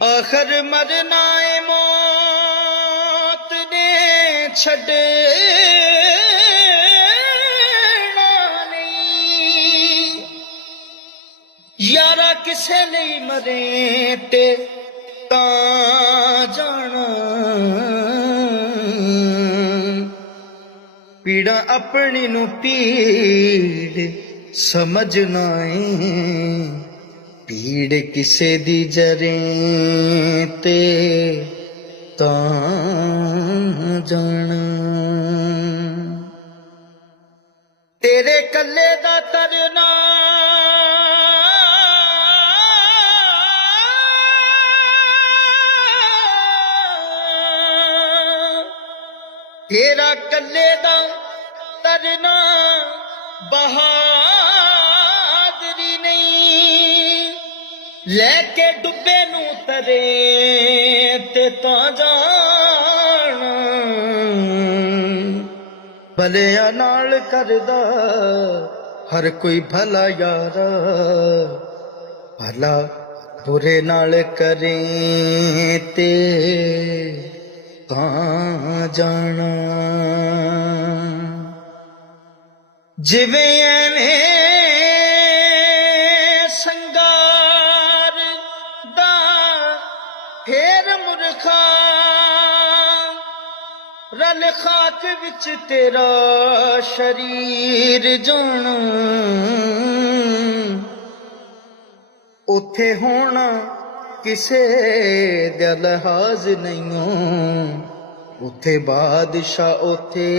आखिर मरना है मौत ने छड़ना नहीं यारा किसे नहीं मरे ते जाना पीड़ा अपनी नु पीड़ समझना है पीड़ किसे दी जरे ते जाना तेरे कल्ले दा तरना तेरा कल्ले दा तरना बहादुरी नहीं लेके डुबे नू तरे ते जाना भलिया नाल करदा हर कोई भला यारा भला बुरे नाल करे ते जाना जिवें एवें संगार दा फेर मुरखा रल खाक विच तेरा शरीर जाना उथे होना किसे दा लिहाज नहीं उथे बादशाह उथे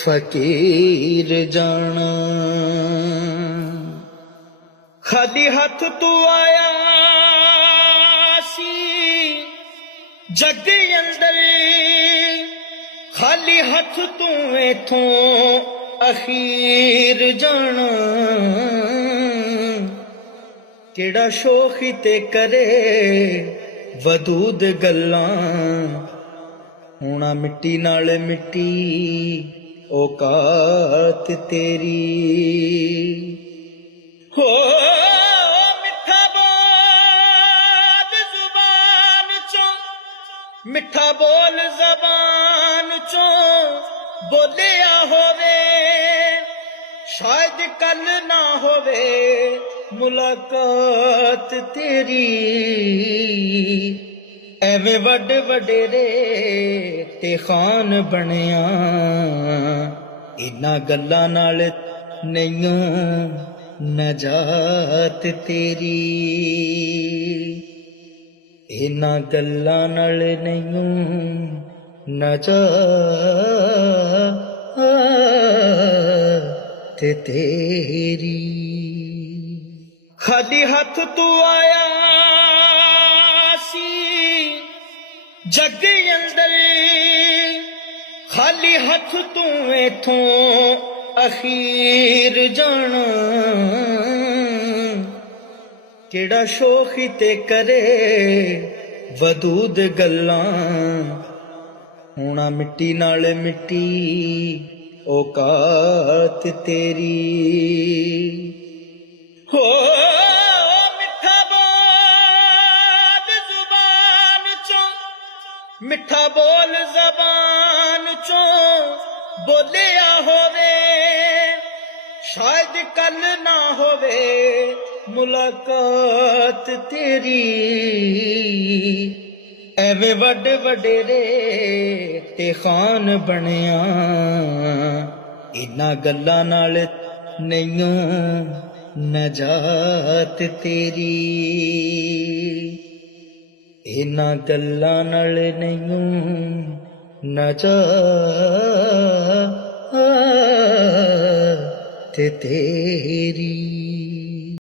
फकीर जाना खाली हाथ तू आया सी जग अंदर खाली हाथ तू इथों अखीर जाना केड़ा शोखी ते करे वदूद गल्लां होना मिट्टी नाल मिट्टी औकात तेरी हो मिठा बोल जुबान चो मिठा बोल जबान चो बोलिया होवे शायद कल ना होवे मुलाकात तेरी एवें वड वडेरे ते खान बनिया इन्हां गल्लां नाल नहीं नजात तेरी इन्हां गल्लां नाल नहीं नजात तेरी खाली हाथ तू आया सी जग अंदर खाली हाथ तू इथों अखीर जाना केड़ा शोखी ते करे वदूद गल्लां होना मिट्टी नाल मिट्टी औकात तेरी हो मिठा बोल जुबान चो मिठा बोल जबान चो बोलिया होवे शायद कल ना होवे मुलाकात तेरी एवें वड वडेरे ते खान बनिया इन्हां गल्लां नाल नहीं नजात तेरी इन्हां गल्लां नाल नहीं नजात तेरी।